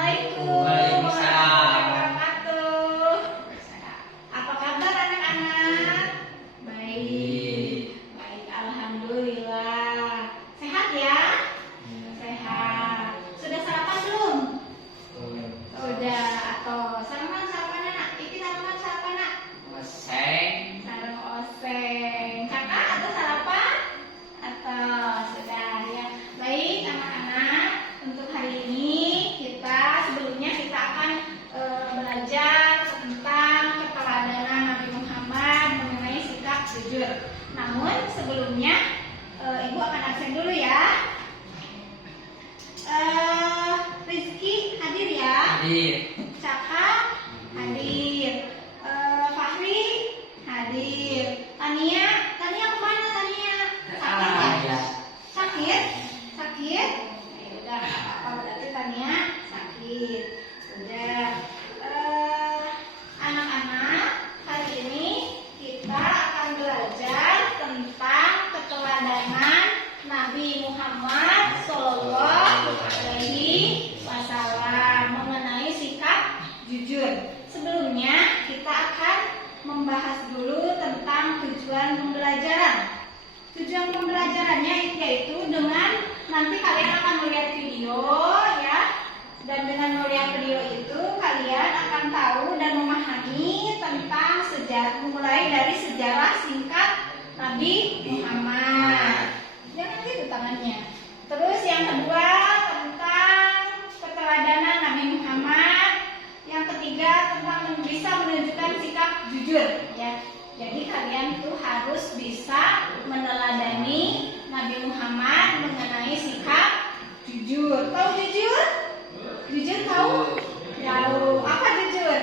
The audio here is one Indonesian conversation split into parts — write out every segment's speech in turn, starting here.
Assalamualaikum warahmatullahi wabarakatuh. Apa kabar anak-anak? Baik, baik, alhamdulillah. Sehat ya? Sehat. Sudah sarapan belum? Sudah. Atau sarapan anak? Iki sarapan anak? Oseng. Sarang oseng. Kakak atau sarapan? Atau sudah ya. Baik anak-anak, untuk hari ini sebelumnya kita akan belajar tentang keteladanan Nabi Muhammad mengenai sikap jujur. Namun sebelumnya Ibu akan absen dulu ya. Rizky hadir ya? Hadir. Caka hadir. Fahri hadir. Tania kemana Tania? Sakit ya? Sakit? Sakit? Ya udah, apa berarti Tania sakit. Sudah. Anak-anak, hari ini kita akan belajar tentang keteladanan Nabi Muhammad Shallallahu Alaihi Wasallam mengenai sikap jujur. Sebelumnya kita akan membahas dulu tentang tujuan pembelajaran. Tujuan pembelajarannya yaitu dengan nanti kalian akan melihat video ya, dan dengan melihat video itu kalian akan tahu dan memahami tentang sejarah, mulai dari sejarah singkat Nabi Muhammad. Jangan gitu tangannya. Terus yang kedua tentang keteladanan Nabi Muhammad. Yang ketiga tentang bisa menunjukkan sikap jujur ya. Jadi kalian tuh harus bisa meneladani Nabi Muhammad mengenai sikap jujur. Tahu jujur? Jujur tahu? Tahu. Apa jujur?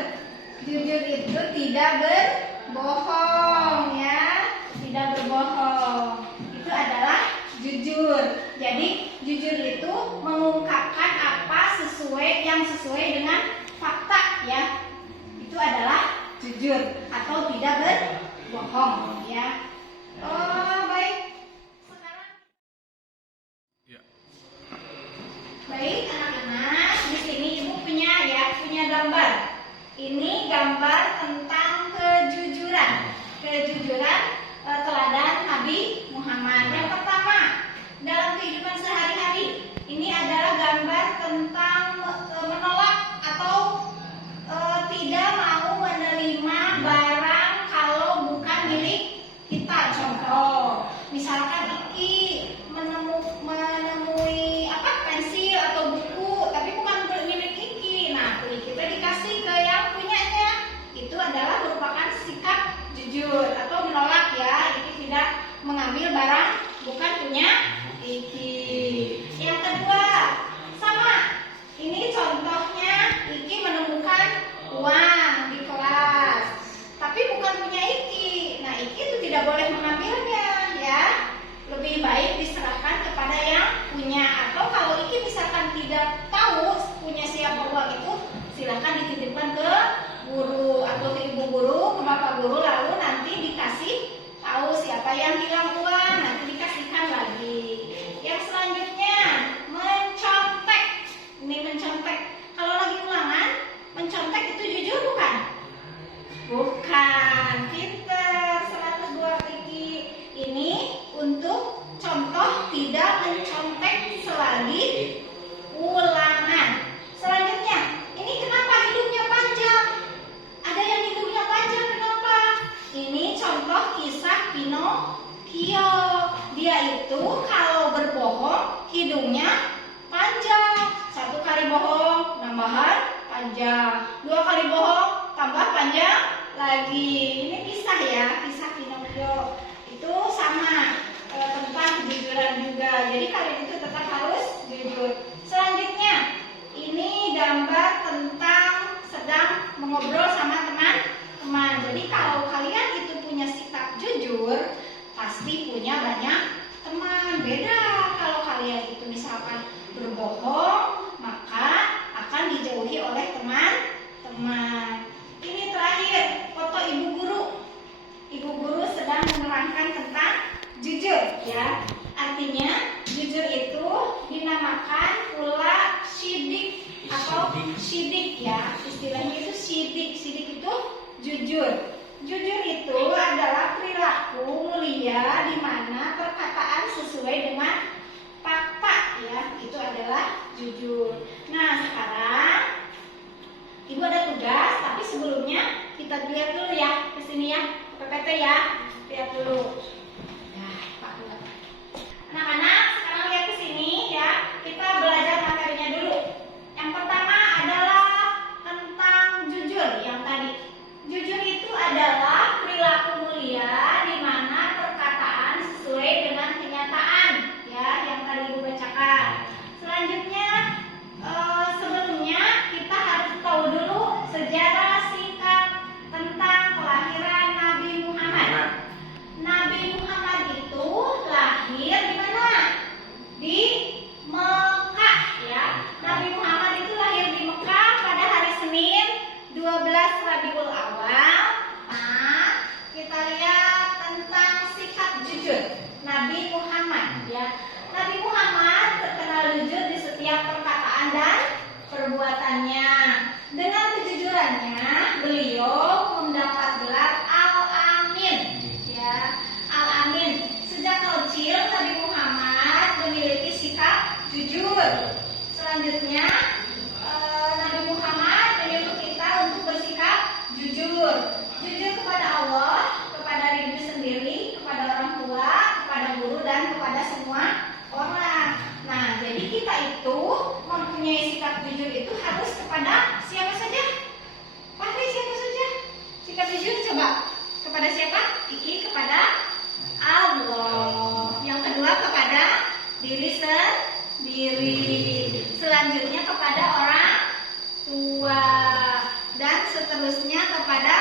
Jujur itu tidak berbohong ya. Tidak berbohong. Itu adalah jujur. Jadi jujur itu mengungkapkan apa yang sesuai dengan fakta ya. Itu adalah jujur atau tidak berbohong ya. Oh, baik. Sekarang baik anak-anak, di sini Ibu punya gambar. Ini gambar tentang kejujuran. Kejujuran teladan Nabi Muhammad. Yang pertama, dalam kehidupan sehari-hari, ini adalah gambar tentang menolak atau tidak mau menerima barang kalau bukan milik kita. Contoh, misalkan Iki menemui pensil atau buku tapi bukan milik Iki. Nah, kita dikasih ke yang punyanya. Itu adalah merupakan sikap jujur atau menolak ya. Iki tidak mengambil barang bukan punya Iki. Yang kedua, sama. Ini contohnya Iki menemukan uang di kelas, tapi bukan punya Iki. Nah, Iki itu tidak boleh mengambilnya ya. Lebih baik diserahkan kepada yang punya. Atau kalau Iki misalkan tidak tahu punya siapa uang itu, silakan dititipkan ke guru atau ke ibu guru, ke bapak guru, lalu nanti dikasih tahu siapa yang hilang uang, nanti dikasihkan lagi. Yang selanjutnya, mencontek. Ini mencontek. Kalau lagi ulangan, mencontek itu jujur bukan? Bukan. Pinter, 102 Riki. Ini untuk contoh tidak mencontek selagi ulangan. Selanjutnya, ini kenapa hidungnya panjang? Ada yang hidungnya panjang, kenapa? Ini contoh kisah Pinocchio. Dia itu kalau berbohong hidungnya panjang. 1 kali bohong, tambahan panjang. 2 kali bohong, tambah panjang lagi. Ini kisah ya, kisah Pinocchio. Itu sama tentang kejujuran juga. Jadi kalian itu tetap harus jujur. Selanjutnya, ini gambar tentang sedang mengobrol sama teman-teman. Jadi kalau kalian itu punya sikap jujur, pasti punya banyak teman. Beda kalau kalian itu misalkan berbohong, maka akan dijauhi oleh teman-teman. Ini terakhir, foto ibu guru. Ibu guru sedang menerangkan tentang jujur ya. Artinya jujur itu dinamakan pula syidik atau jujur. Jujur itu adalah perilaku mulia di mana perkataan sesuai dengan fakta ya. Itu adalah jujur. Nah, sekarang Ibu ada tugas, tapi sebelumnya kita lihat dulu ya ke sini ya, PPT ya. Lihat dulu. Nah, Pak lihat. Anak-anak, sekarang lihat ke sini ya. Kita belajar materinya dulu. Yang pertama adalah tentang jujur yang tadi. Jujur itu adalah perilaku mulia di mana perkataan sesuai dengan kenyataan ya, yang tadi Ibu bacakan. Selanjutnya sebelumnya kita harus tahu dulu sejarah singkat tentang kelahiran Nabi Muhammad. Nabi Muhammad itu lahir di mana? Di Mekah ya. Nabi Muhammad itu lahir di Mekah pada hari Senin 12 Rabiul Awal. Nah, kita lihat tentang sikap jujur Nabi Muhammad ya. Nabi Muhammad terkenal jujur di setiap perkataan dan perbuatannya. Dengan kejujurannya, beliau mendapat gelar Al-Amin ya. Al-Amin. Sejak kecil Nabi Muhammad memiliki sikap jujur. Selanjutnya, Nabi Muhammad menyuruh kita untuk bersikap jujur. Jujur kepada Allah, kepada diri sendiri, kepada orang tua, kepada guru, dan kepada semua orang. Nah, jadi kita itu mempunyai sikap jujur itu harus kepada siapa saja? Pasti siapa saja? Sikap jujur coba kepada siapa? Iki kepada Allah. Yang kedua kepada diri sendiri. Selanjutnya kepada orang tua. Dan seterusnya kepada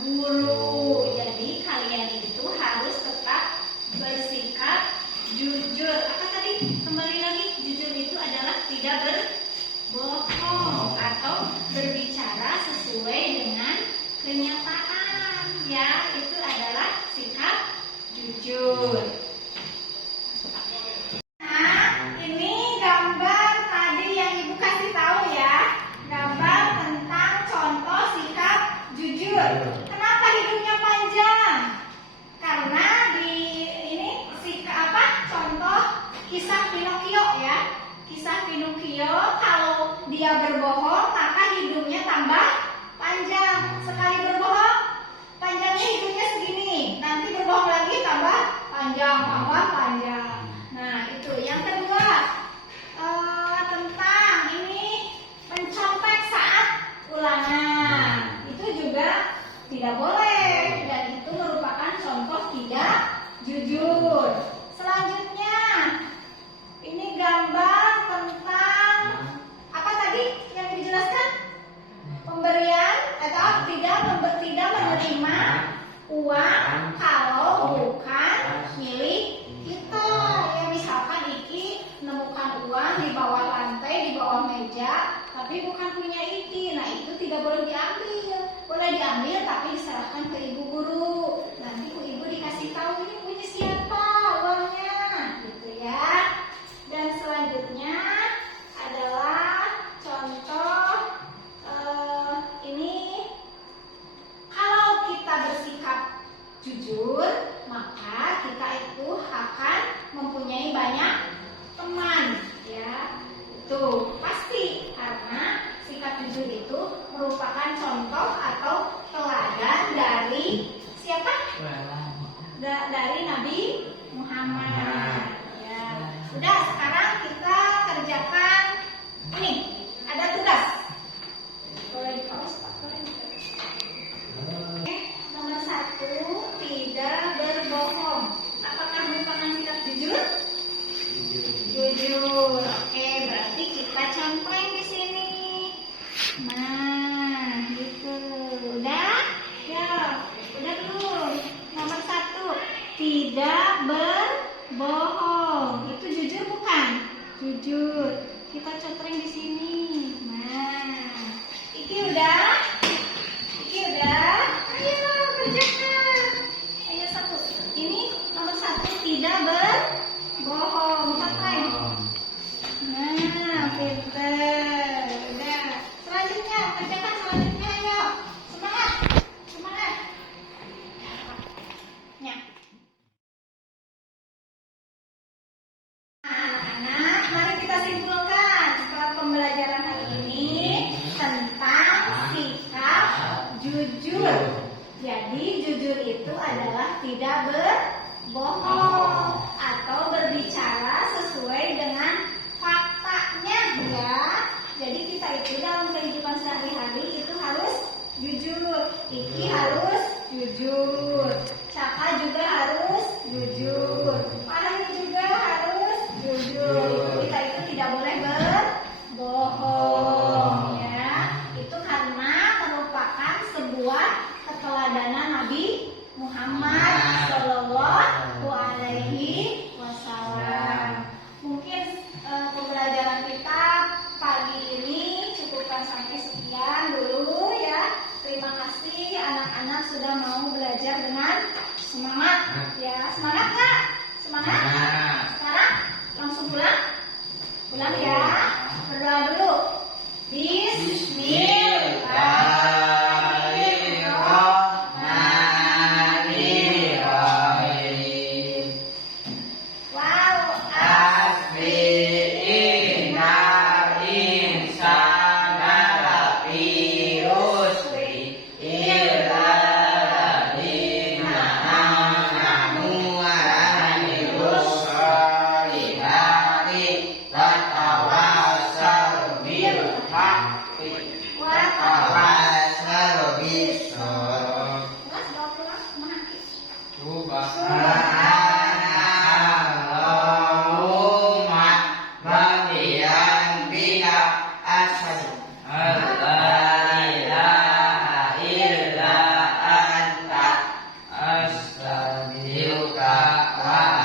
guru. Jadi kalian itu harus tetap bersikap jujur. Apa tadi? Kembali lagi, jujur itu adalah tidak berbohong atau berbicara sesuai dengan kenyataan. Ya, itu adalah sikap jujur. Nah, ini gambar tadi yang Ibu kasih tahu ya. Gambar tentang contoh sikap jujur. Kenapa hidungnya panjang? Karena di ini contoh kisah Pinocchio ya. Kisah Pinocchio, kalau dia berbohong maka hidungnya tambah panjang. Sekali berbohong panjangnya hidungnya segini. Nanti berbohong lagi tambah panjang, tambah panjang. Nah, itu. Yang kedua, tentang ini mencontek saat ulangan. Itu juga tidak boleh dan itu merupakan contoh tidak jujur. Selanjutnya, ini gambar tentang apa tadi yang dijelaskan? Pemberian atau tidak menerima uang kalau bukan milik kita. Ya, misalkan Iki menemukan uang di bawah lantai, di bawah meja, tapi bukan punya Iki. Nah, itu tidak boleh diambil. Boleh diambil tapi diserahkan ke ibu guru. Nanti ibu dikasih tahu ini punya siapa uangnya, gitu ya. Dan selanjutnya adalah contoh ini, kalau kita bersikap jujur maka kita itu akan mempunyai banyak teman ya. Itu pasti karena sikap jujur itu merupakan contoh atau teladan dari siapa? Dari Nabi Muhammad ya. Udah, sekarang kita kerjakan ini. Ada tugas. Boleh di-pause, Pak? Boleh di-pause. Nomor 1, tidak berbohong. Apakah merupakan sikap jujur? Jujur. Oke, berarti kita campleng di sini. Nah, gitu. Udah? Ya, udah belum? Nomor 1, tidak berbohong. Itu jujur bukan? Jujur. Kita cotreng di sini. Nah, Iki udah? Iki udah? Ayo kerjakan. Ayo 1. Ini nomor 1, tidak berbohong. Cotreng. Nah, pinter. Udah. Selanjutnya, kerjakan selanjutnya. Ayo. Semangat. Semangat. Jadi jujur itu adalah tidak berbohong atau berbicara sesuai dengan faktanya ya. Jadi kita itu dalam kehidupan sehari-hari itu harus jujur. Iki harus jujur. Caka juga harus jujur. Farahnya juga harus jujur. Kita itu tidak boleh berbohong ya. Itu karena merupakan sebuah keteladanan Nabi Muhammad Shallallahu Alaihi Wasallam. Mungkin pembelajaran kita pagi ini cukupkan sampai sekian dulu ya. Terima kasih anak-anak sudah mau belajar dengan semangat ya. Semangat nggak? Semangat? Sekarang langsung pulang? Pulang ya. Berdoa dulu. Bismillahirrahmanirrahim. Wow. Astaghfiruka wa